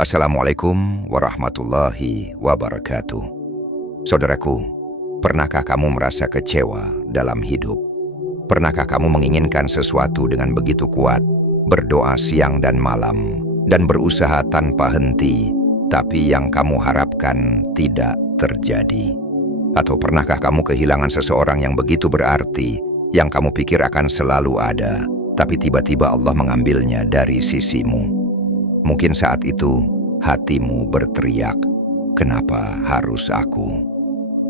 Assalamualaikum warahmatullahi wabarakatuh. Saudaraku, pernahkah kamu merasa kecewa dalam hidup? Pernahkah kamu menginginkan sesuatu dengan begitu kuat, berdoa siang dan malam, dan berusaha tanpa henti, tapi yang kamu harapkan tidak terjadi? Atau pernahkah kamu kehilangan seseorang yang begitu berarti, yang kamu pikir akan selalu ada, tapi tiba-tiba Allah mengambilnya dari sisimu? Mungkin saat itu hatimu berteriak, "Kenapa harus aku?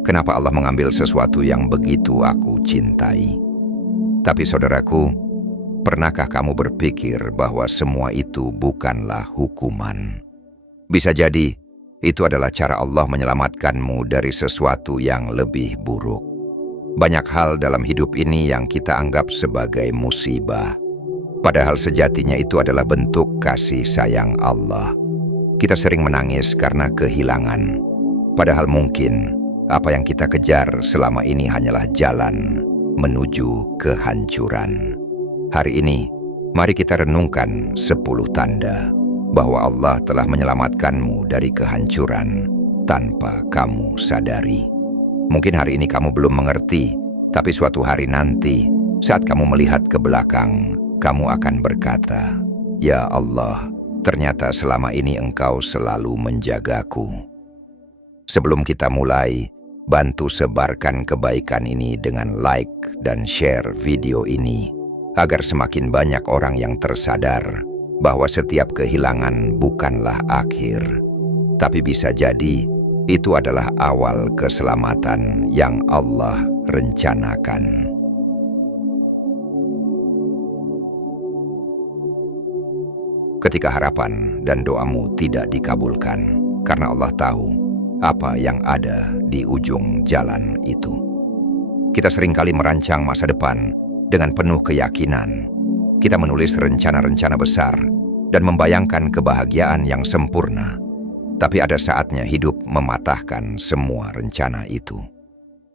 Kenapa Allah mengambil sesuatu yang begitu aku cintai?" Tapi saudaraku, pernahkah kamu berpikir bahwa semua itu bukanlah hukuman? Bisa jadi itu adalah cara Allah menyelamatkanmu dari sesuatu yang lebih buruk. Banyak hal dalam hidup ini yang kita anggap sebagai musibah, padahal sejatinya itu adalah bentuk kasih sayang Allah. Kita sering menangis karena kehilangan, padahal mungkin apa yang kita kejar selama ini hanyalah jalan menuju kehancuran. Hari ini, mari kita renungkan 10 tanda bahwa Allah telah menyelamatkanmu dari kehancuran tanpa kamu sadari. Mungkin hari ini kamu belum mengerti, tapi suatu hari nanti, saat kamu melihat ke belakang, kamu akan berkata, "Ya Allah, ternyata selama ini Engkau selalu menjagaku." Sebelum kita mulai, bantu sebarkan kebaikan ini dengan like dan share video ini, agar semakin banyak orang yang tersadar bahwa setiap kehilangan bukanlah akhir, tapi bisa jadi itu adalah awal keselamatan yang Allah rencanakan. Ketika harapan dan doamu tidak dikabulkan, karena Allah tahu apa yang ada di ujung jalan itu. Kita seringkali merancang masa depan dengan penuh keyakinan. Kita menulis rencana-rencana besar dan membayangkan kebahagiaan yang sempurna. Tapi ada saatnya hidup mematahkan semua rencana itu.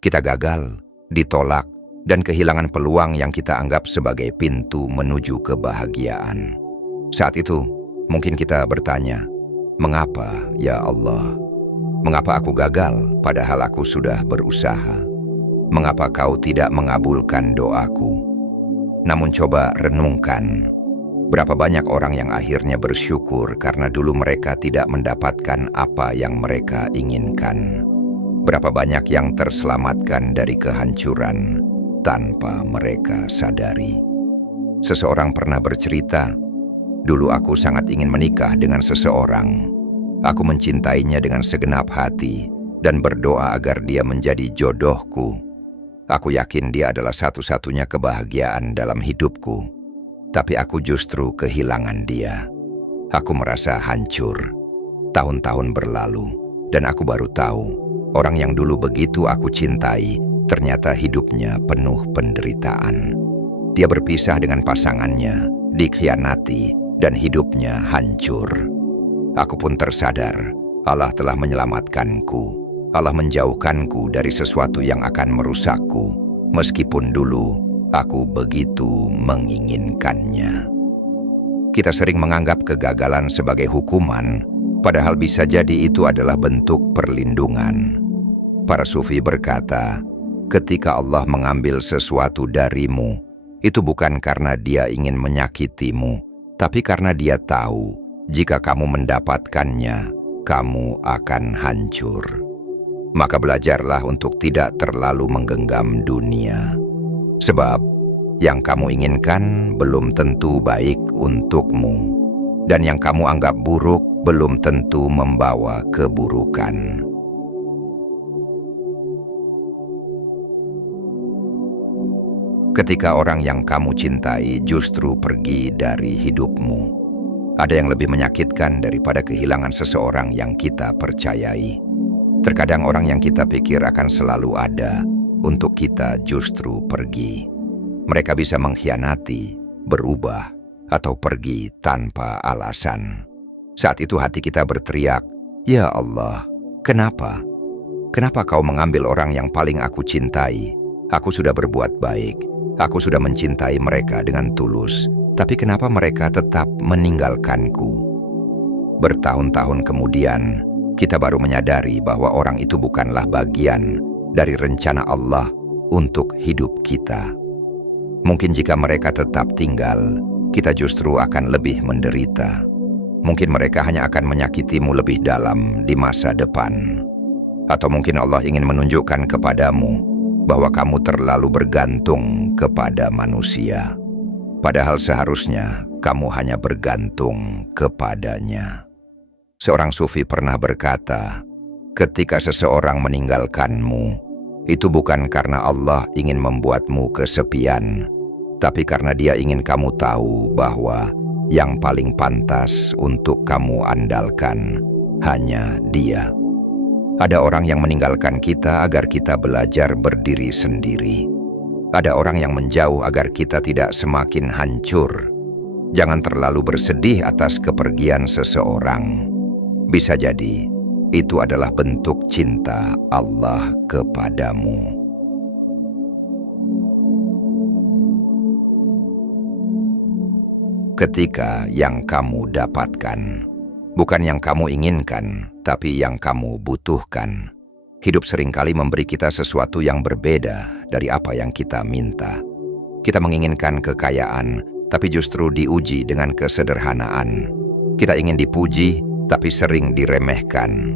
Kita gagal, ditolak, dan kehilangan peluang yang kita anggap sebagai pintu menuju kebahagiaan. Saat itu, mungkin kita bertanya, "Mengapa, ya Allah? Mengapa aku gagal padahal aku sudah berusaha? Mengapa Kau tidak mengabulkan doaku?" Namun coba renungkan, berapa banyak orang yang akhirnya bersyukur karena dulu mereka tidak mendapatkan apa yang mereka inginkan. Berapa banyak yang terselamatkan dari kehancuran tanpa mereka sadari. Seseorang pernah bercerita, "Dulu aku sangat ingin menikah dengan seseorang. Aku mencintainya dengan segenap hati dan berdoa agar dia menjadi jodohku. Aku yakin dia adalah satu-satunya kebahagiaan dalam hidupku. Tapi aku justru kehilangan dia. Aku merasa hancur. Tahun-tahun berlalu dan aku baru tahu, orang yang dulu begitu aku cintai ternyata hidupnya penuh penderitaan. Dia berpisah dengan pasangannya, dikhianati, dan hidupnya hancur. Aku pun tersadar, Allah telah menyelamatkanku. Allah menjauhkanku dari sesuatu yang akan merusakku, meskipun dulu aku begitu menginginkannya." Kita sering menganggap kegagalan sebagai hukuman, padahal bisa jadi itu adalah bentuk perlindungan. Para sufi berkata, ketika Allah mengambil sesuatu darimu, itu bukan karena Dia ingin menyakitimu, tapi karena Dia tahu, jika kamu mendapatkannya, kamu akan hancur. Maka belajarlah untuk tidak terlalu menggenggam dunia. Sebab, yang kamu inginkan belum tentu baik untukmu. Dan yang kamu anggap buruk belum tentu membawa keburukan. Ketika orang yang kamu cintai justru pergi dari hidupmu, ada yang lebih menyakitkan daripada kehilangan seseorang yang kita percayai. Terkadang orang yang kita pikir akan selalu ada untuk kita justru pergi. Mereka bisa mengkhianati, berubah, atau pergi tanpa alasan. Saat itu hati kita berteriak, "Ya Allah, kenapa? Kenapa Kau mengambil orang yang paling aku cintai? Aku sudah berbuat baik. Aku sudah mencintai mereka dengan tulus, tapi kenapa mereka tetap meninggalkanku?" Bertahun-tahun kemudian, kita baru menyadari bahwa orang itu bukanlah bagian dari rencana Allah untuk hidup kita. Mungkin jika mereka tetap tinggal, kita justru akan lebih menderita. Mungkin mereka hanya akan menyakitimu lebih dalam di masa depan. Atau mungkin Allah ingin menunjukkan kepadamu bahwa kamu terlalu bergantung kepada manusia. Padahal seharusnya kamu hanya bergantung kepadanya. Seorang sufi pernah berkata, ketika seseorang meninggalkanmu, itu bukan karena Allah ingin membuatmu kesepian, tapi karena Dia ingin kamu tahu bahwa yang paling pantas untuk kamu andalkan hanya Dia. Ada orang yang meninggalkan kita agar kita belajar berdiri sendiri. Ada orang yang menjauh agar kita tidak semakin hancur. Jangan terlalu bersedih atas kepergian seseorang. Bisa jadi, itu adalah bentuk cinta Allah kepadamu. Ketika yang kamu dapatkan, bukan yang kamu inginkan, tapi yang kamu butuhkan. Hidup seringkali memberi kita sesuatu yang berbeda dari apa yang kita minta. Kita menginginkan kekayaan, tapi justru diuji dengan kesederhanaan. Kita ingin dipuji, tapi sering diremehkan.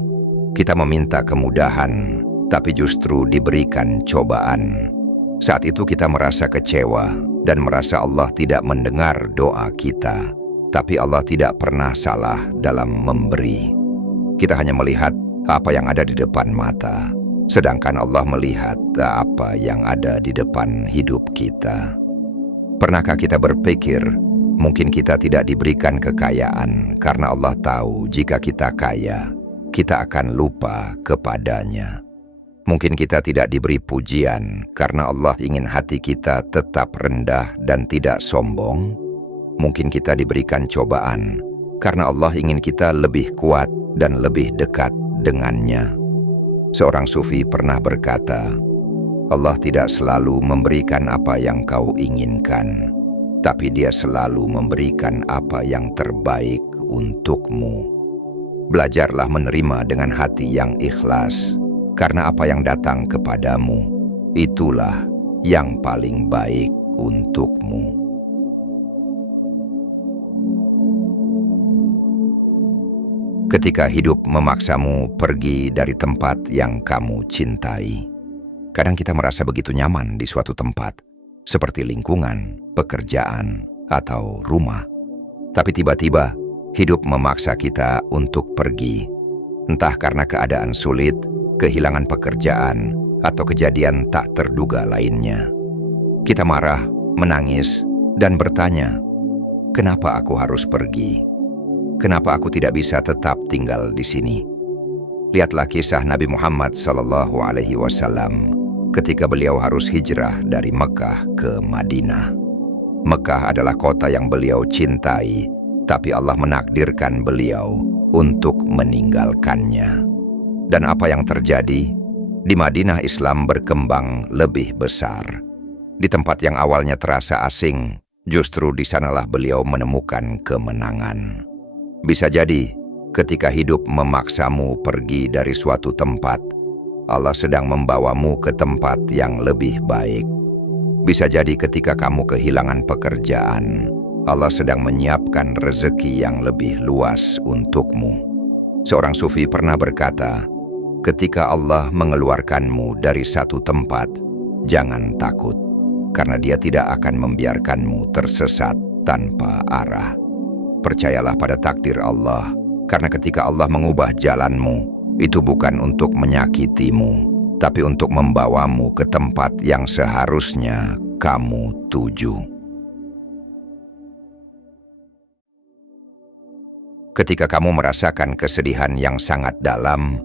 Kita meminta kemudahan, tapi justru diberikan cobaan. Saat itu kita merasa kecewa dan merasa Allah tidak mendengar doa kita. Tapi Allah tidak pernah salah dalam memberi. Kita hanya melihat apa yang ada di depan mata, sedangkan Allah melihat apa yang ada di depan hidup kita. Pernahkah kita berpikir, mungkin kita tidak diberikan kekayaan karena Allah tahu jika kita kaya, kita akan lupa kepadanya. Mungkin kita tidak diberi pujian karena Allah ingin hati kita tetap rendah dan tidak sombong. Mungkin kita diberikan cobaan karena Allah ingin kita lebih kuat dan lebih dekat dengannya. Seorang sufi pernah berkata, Allah tidak selalu memberikan apa yang kau inginkan, tapi Dia selalu memberikan apa yang terbaik untukmu. Belajarlah menerima dengan hati yang ikhlas, karena apa yang datang kepadamu, itulah yang paling baik untukmu. Ketika hidup memaksamu pergi dari tempat yang kamu cintai, kadang kita merasa begitu nyaman di suatu tempat, seperti lingkungan, pekerjaan, atau rumah. Tapi tiba-tiba, hidup memaksa kita untuk pergi, entah karena keadaan sulit, kehilangan pekerjaan, atau kejadian tak terduga lainnya. Kita marah, menangis, dan bertanya, kenapa aku harus pergi? Kenapa aku tidak bisa tetap tinggal di sini? Lihatlah kisah Nabi Muhammad SAW ketika beliau harus hijrah dari Mekah ke Madinah. Mekah adalah kota yang beliau cintai, tapi Allah menakdirkan beliau untuk meninggalkannya. Dan apa yang terjadi? Di Madinah Islam berkembang lebih besar. Di tempat yang awalnya terasa asing, justru di sanalah beliau menemukan kemenangan. Bisa jadi, ketika hidup memaksamu pergi dari suatu tempat, Allah sedang membawamu ke tempat yang lebih baik. Bisa jadi ketika kamu kehilangan pekerjaan, Allah sedang menyiapkan rezeki yang lebih luas untukmu. Seorang sufi pernah berkata, ketika Allah mengeluarkanmu dari satu tempat, jangan takut, karena Dia tidak akan membiarkanmu tersesat tanpa arah. Percayalah pada takdir Allah, karena ketika Allah mengubah jalanmu, itu bukan untuk menyakitimu, tapi untuk membawamu ke tempat yang seharusnya kamu tuju. Ketika kamu merasakan kesedihan yang sangat dalam,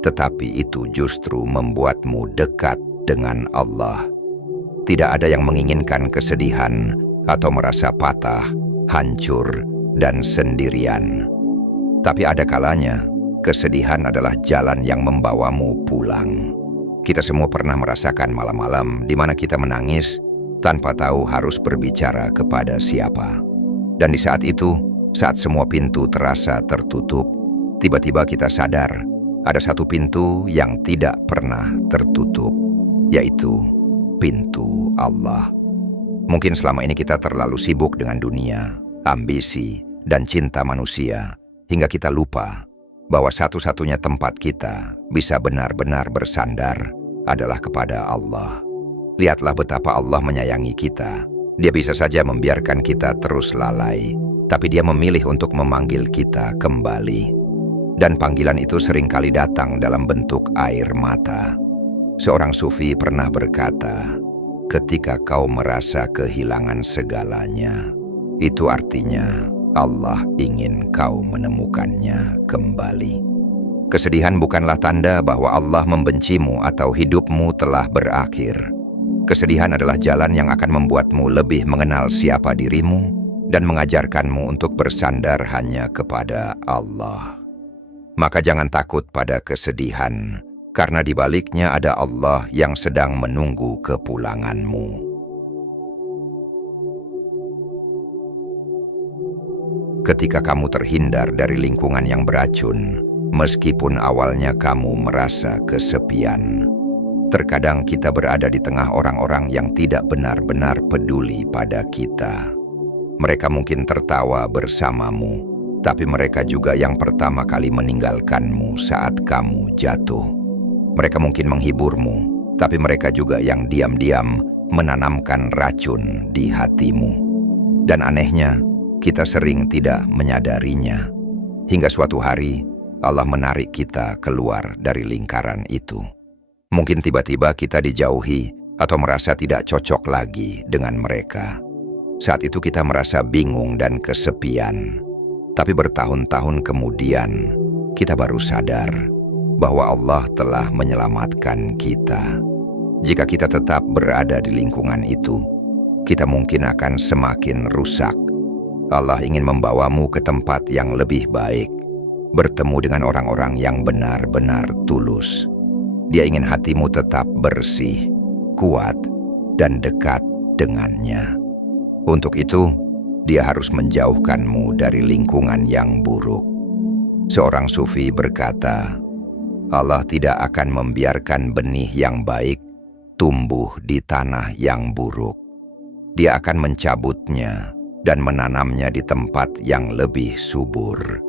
tetapi itu justru membuatmu dekat dengan Allah. Tidak ada yang menginginkan kesedihan atau merasa patah, hancur, dan sendirian. Tapi ada kalanya, kesedihan adalah jalan yang membawamu pulang. Kita semua pernah merasakan malam-malam di mana kita menangis tanpa tahu harus berbicara kepada siapa. Dan di saat itu, Saat semua pintu terasa tertutup, tiba-tiba kita sadar ada satu pintu yang tidak pernah tertutup, yaitu pintu Allah. Mungkin selama ini kita terlalu sibuk dengan dunia, ambisi, dan cinta manusia, hingga kita lupa bahwa satu-satunya tempat kita bisa benar-benar bersandar adalah kepada Allah. Lihatlah betapa Allah menyayangi kita. Dia bisa saja membiarkan kita terus lalai, tapi Dia memilih untuk memanggil kita kembali. Dan panggilan itu seringkali datang dalam bentuk air mata. Seorang sufi pernah berkata, "Ketika kau merasa kehilangan segalanya, itu artinya Allah ingin kau menemukannya kembali." Kesedihan bukanlah tanda bahwa Allah membencimu atau hidupmu telah berakhir. Kesedihan adalah jalan yang akan membuatmu lebih mengenal siapa dirimu dan mengajarkanmu untuk bersandar hanya kepada Allah. Maka jangan takut pada kesedihan, karena di baliknya ada Allah yang sedang menunggu kepulanganmu. Ketika kamu terhindar dari lingkungan yang beracun, meskipun awalnya kamu merasa kesepian, terkadang kita berada di tengah orang-orang yang tidak benar-benar peduli pada kita. Mereka mungkin tertawa bersamamu, tapi mereka juga yang pertama kali meninggalkanmu saat kamu jatuh. Mereka mungkin menghiburmu, tapi mereka juga yang diam-diam menanamkan racun di hatimu. Dan anehnya, kita sering tidak menyadarinya. Hingga suatu hari, Allah menarik kita keluar dari lingkaran itu. Mungkin tiba-tiba kita dijauhi atau merasa tidak cocok lagi dengan mereka. Saat itu kita merasa bingung dan kesepian. Tapi bertahun-tahun kemudian, kita baru sadar bahwa Allah telah menyelamatkan kita. Jika kita tetap berada di lingkungan itu, kita mungkin akan semakin rusak. Allah ingin membawamu ke tempat yang lebih baik, bertemu dengan orang-orang yang benar-benar tulus. Dia ingin hatimu tetap bersih, kuat, dan dekat dengannya. Untuk itu, Dia harus menjauhkanmu dari lingkungan yang buruk. Seorang sufi berkata, Allah tidak akan membiarkan benih yang baik tumbuh di tanah yang buruk. Dia akan mencabutnya dan menanamnya di tempat yang lebih subur.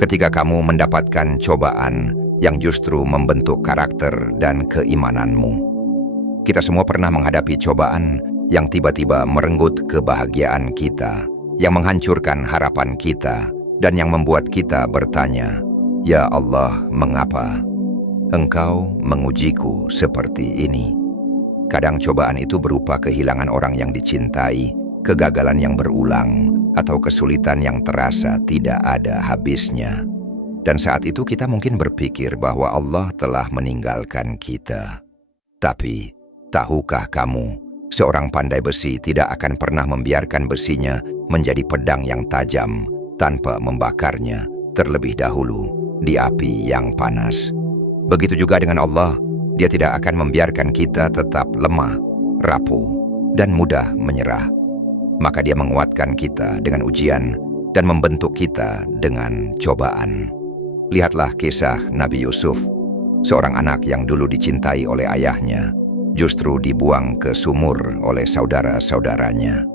Ketika kamu mendapatkan cobaan yang justru membentuk karakter dan keimananmu. Kita semua pernah menghadapi cobaan yang tiba-tiba merenggut kebahagiaan kita, yang menghancurkan harapan kita, dan yang membuat kita bertanya, "Ya Allah, mengapa Engkau mengujiku seperti ini?" Kadang cobaan itu berupa kehilangan orang yang dicintai, kegagalan yang berulang, atau kesulitan yang terasa tidak ada habisnya. Dan saat itu kita mungkin berpikir bahwa Allah telah meninggalkan kita. Tapi, tahukah kamu, seorang pandai besi tidak akan pernah membiarkan besinya menjadi pedang yang tajam tanpa membakarnya terlebih dahulu di api yang panas. Begitu juga dengan Allah, Dia tidak akan membiarkan kita tetap lemah, rapuh, dan mudah menyerah. Maka Dia menguatkan kita dengan ujian dan membentuk kita dengan cobaan. Lihatlah kisah Nabi Yusuf, seorang anak yang dulu dicintai oleh ayahnya, justru dibuang ke sumur oleh saudara-saudaranya.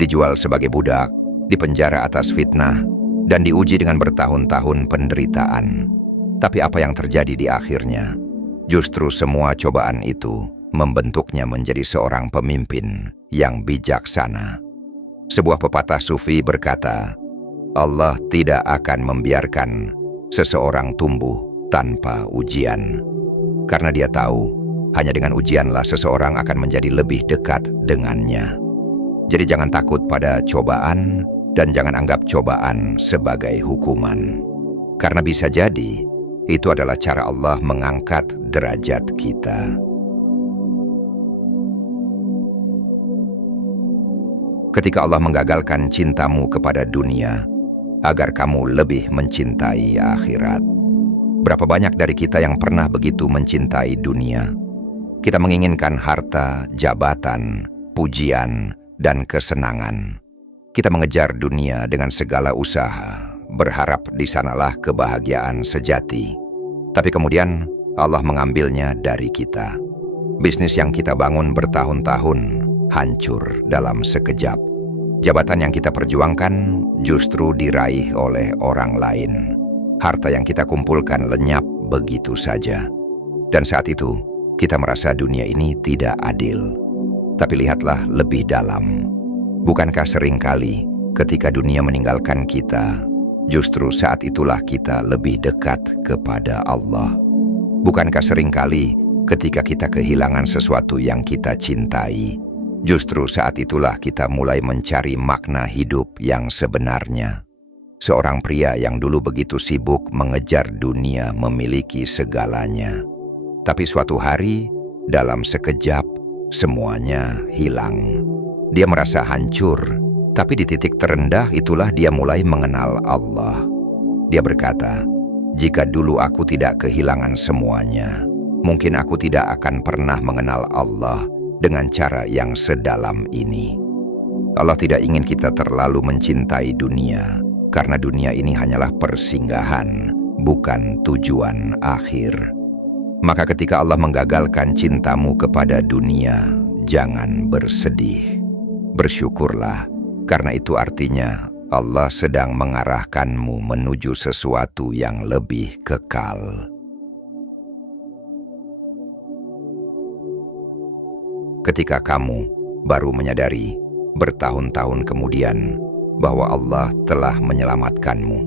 Dijual sebagai budak, dipenjara atas fitnah, dan diuji dengan bertahun-tahun penderitaan. Tapi apa yang terjadi di akhirnya? Justru semua cobaan itu membentuknya menjadi seorang pemimpin yang bijaksana. Sebuah pepatah sufi berkata, Allah tidak akan membiarkan seseorang tumbuh tanpa ujian. Karena Dia tahu, hanya dengan ujianlah seseorang akan menjadi lebih dekat dengannya. Jadi jangan takut pada cobaan dan jangan anggap cobaan sebagai hukuman. Karena bisa jadi, itu adalah cara Allah mengangkat derajat kita. Ketika Allah menggagalkan cintamu kepada dunia, agar kamu lebih mencintai akhirat. Berapa banyak dari kita yang pernah begitu mencintai dunia? Kita menginginkan harta, jabatan, pujian, dan kesenangan. Kita mengejar dunia dengan segala usaha, berharap di sanalah kebahagiaan sejati. Tapi kemudian Allah mengambilnya dari kita. Bisnis yang kita bangun bertahun-tahun hancur dalam sekejap. Jabatan yang kita perjuangkan justru diraih oleh orang lain. Harta yang kita kumpulkan lenyap begitu saja. Dan saat itu, kita merasa dunia ini tidak adil. Tapi lihatlah lebih dalam. Bukankah seringkali ketika dunia meninggalkan kita, justru saat itulah kita lebih dekat kepada Allah? Bukankah seringkali ketika kita kehilangan sesuatu yang kita cintai, justru saat itulah kita mulai mencari makna hidup yang sebenarnya? Seorang pria yang dulu begitu sibuk mengejar dunia memiliki segalanya. Tapi suatu hari, dalam sekejap, semuanya hilang. Dia merasa hancur, tapi di titik terendah itulah dia mulai mengenal Allah. Dia berkata, "Jika dulu aku tidak kehilangan semuanya, mungkin aku tidak akan pernah mengenal Allah dengan cara yang sedalam ini." Allah tidak ingin kita terlalu mencintai dunia, karena dunia ini hanyalah persinggahan, bukan tujuan akhir. Maka ketika Allah menggagalkan cintamu kepada dunia, jangan bersedih. Bersyukurlah, karena itu artinya Allah sedang mengarahkanmu menuju sesuatu yang lebih kekal. Ketika kamu baru menyadari bertahun-tahun kemudian bahwa Allah telah menyelamatkanmu,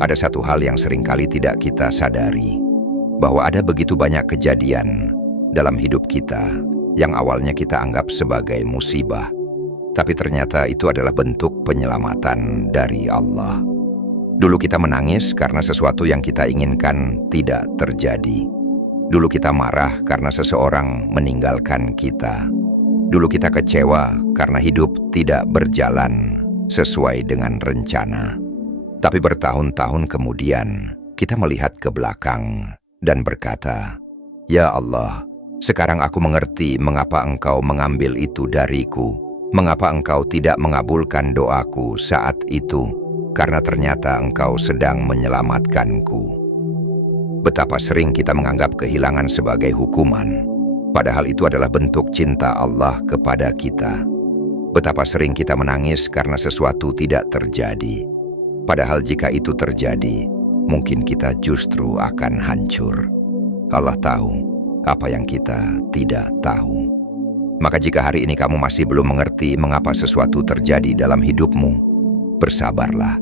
ada satu hal yang seringkali tidak kita sadari, bahwa ada begitu banyak kejadian dalam hidup kita yang awalnya kita anggap sebagai musibah, tapi ternyata itu adalah bentuk penyelamatan dari Allah. Dulu kita menangis karena sesuatu yang kita inginkan tidak terjadi. Dulu kita marah karena seseorang meninggalkan kita. Dulu kita kecewa karena hidup tidak berjalan sesuai dengan rencana. Tapi bertahun-tahun kemudian, kita melihat ke belakang dan berkata, "Ya Allah, sekarang aku mengerti mengapa Engkau mengambil itu dariku, mengapa Engkau tidak mengabulkan doaku saat itu, karena ternyata Engkau sedang menyelamatkanku." Betapa sering kita menganggap kehilangan sebagai hukuman, padahal itu adalah bentuk cinta Allah kepada kita. Betapa sering kita menangis karena sesuatu tidak terjadi, padahal jika itu terjadi, mungkin kita justru akan hancur. Allah tahu apa yang kita tidak tahu. Maka jika hari ini kamu masih belum mengerti mengapa sesuatu terjadi dalam hidupmu, bersabarlah.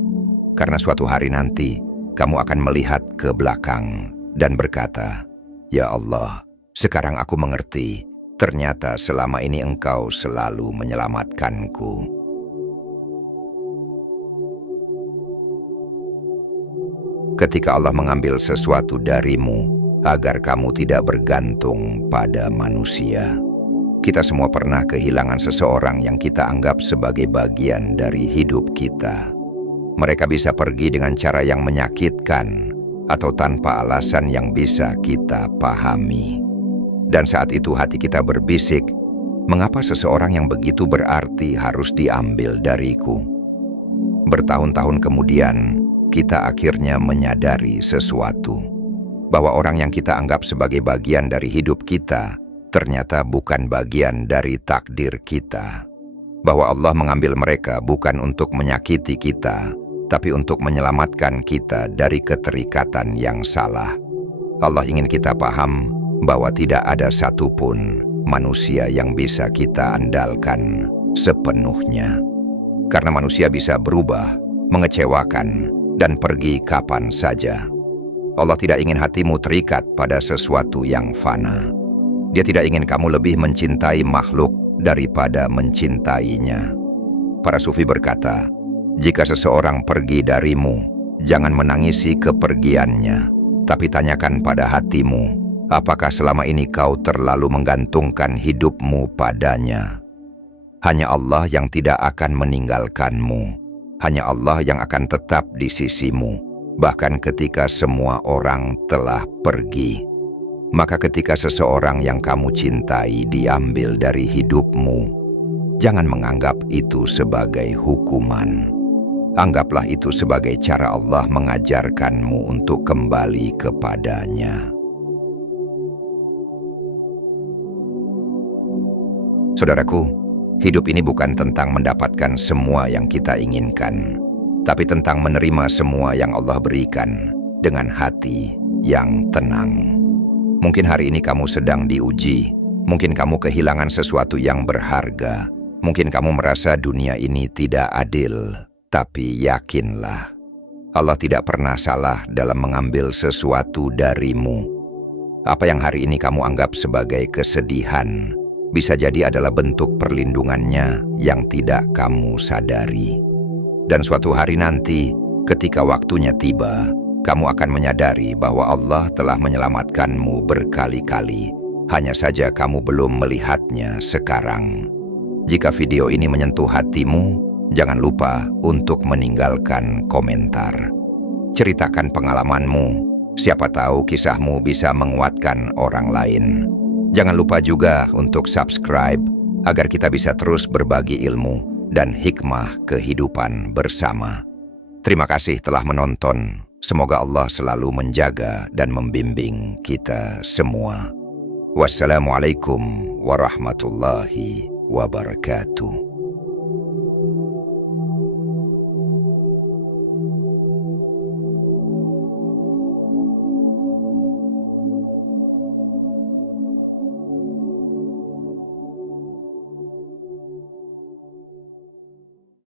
Karena suatu hari nanti, kamu akan melihat ke belakang dan berkata, "Ya Allah, sekarang aku mengerti, ternyata selama ini Engkau selalu menyelamatkanku." Ketika Allah mengambil sesuatu darimu agar kamu tidak bergantung pada manusia. Kita semua pernah kehilangan seseorang yang kita anggap sebagai bagian dari hidup kita. Mereka bisa pergi dengan cara yang menyakitkan atau tanpa alasan yang bisa kita pahami. Dan saat itu hati kita berbisik, "Mengapa seseorang yang begitu berarti harus diambil dariku?" Bertahun-tahun kemudian, kita akhirnya menyadari sesuatu, bahwa orang yang kita anggap sebagai bagian dari hidup kita ternyata bukan bagian dari takdir kita. Bahwa Allah mengambil mereka bukan untuk menyakiti kita, tapi untuk menyelamatkan kita dari keterikatan yang salah. Allah ingin kita paham bahwa tidak ada satupun manusia yang bisa kita andalkan sepenuhnya. Karena manusia bisa berubah, mengecewakan, dan pergi kapan saja. Allah tidak ingin hatimu terikat pada sesuatu yang fana. Dia tidak ingin kamu lebih mencintai makhluk daripada mencintainya. Para sufi berkata, "Jika seseorang pergi darimu, jangan menangisi kepergiannya, tapi tanyakan pada hatimu, apakah selama ini kau terlalu menggantungkan hidupmu padanya? Hanya Allah yang tidak akan meninggalkanmu. Hanya Allah yang akan tetap di sisimu, bahkan ketika semua orang telah pergi. Maka ketika seseorang yang kamu cintai diambil dari hidupmu, Jangan menganggap itu sebagai hukuman. Anggaplah itu sebagai cara Allah mengajarkanmu untuk kembali kepadanya. Saudaraku, hidup ini bukan tentang mendapatkan semua yang kita inginkan, tapi tentang menerima semua yang Allah berikan dengan hati yang tenang. Mungkin hari ini kamu sedang diuji, mungkin kamu kehilangan sesuatu yang berharga, mungkin kamu merasa dunia ini tidak adil. Tapi yakinlah, Allah tidak pernah salah dalam mengambil sesuatu darimu. Apa yang hari ini kamu anggap sebagai kesedihan, bisa jadi adalah bentuk perlindungannya yang tidak kamu sadari. Dan suatu hari nanti, ketika waktunya tiba, kamu akan menyadari bahwa Allah telah menyelamatkanmu berkali-kali. Hanya saja kamu belum melihatnya sekarang. Jika video ini menyentuh hatimu, jangan lupa untuk meninggalkan komentar. Ceritakan pengalamanmu, siapa tahu kisahmu bisa menguatkan orang lain. Jangan lupa juga untuk subscribe agar kita bisa terus berbagi ilmu dan hikmah kehidupan bersama. Terima kasih telah menonton. Semoga Allah selalu menjaga dan membimbing kita semua. Wassalamualaikum warahmatullahi wabarakatuh.